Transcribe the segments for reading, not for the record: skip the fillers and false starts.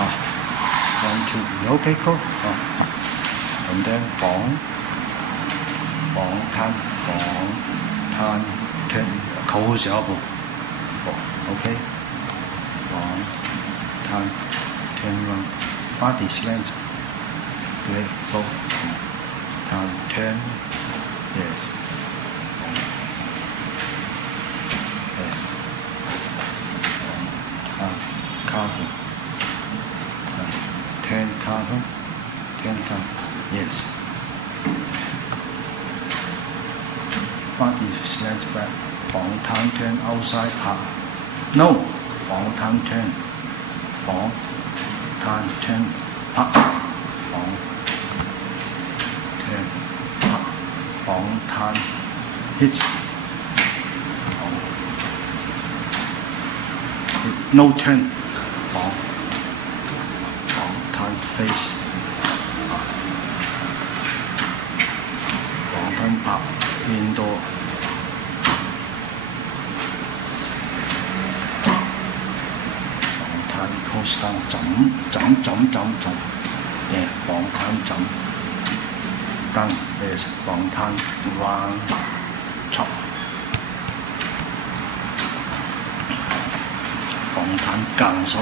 1, 2, okay, cool. And then 房攤 turn 扣好時候噃，OK， 房攤 turn round body slant, leg go, 攤 turn, yes, carve, turn carve, yes. Body slant back, 房攤 turn outside park. No, 房攤 turn, 房攤 turn park, 房 turn park, 房攤 hit, no turn, 房攤 face, 房攤拍 indoor. coast down 枕房攤枕燈 yes 房攤 round chop 房攤間手。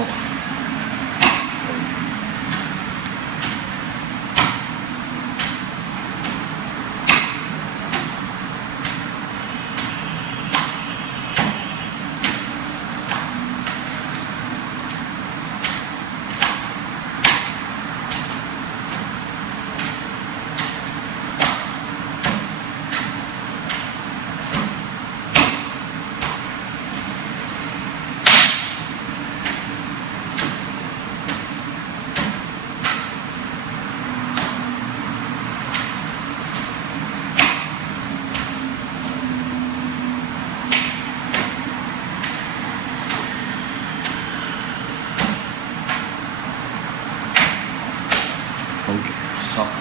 Soft,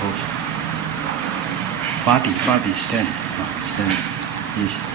hold. Body stand, stand.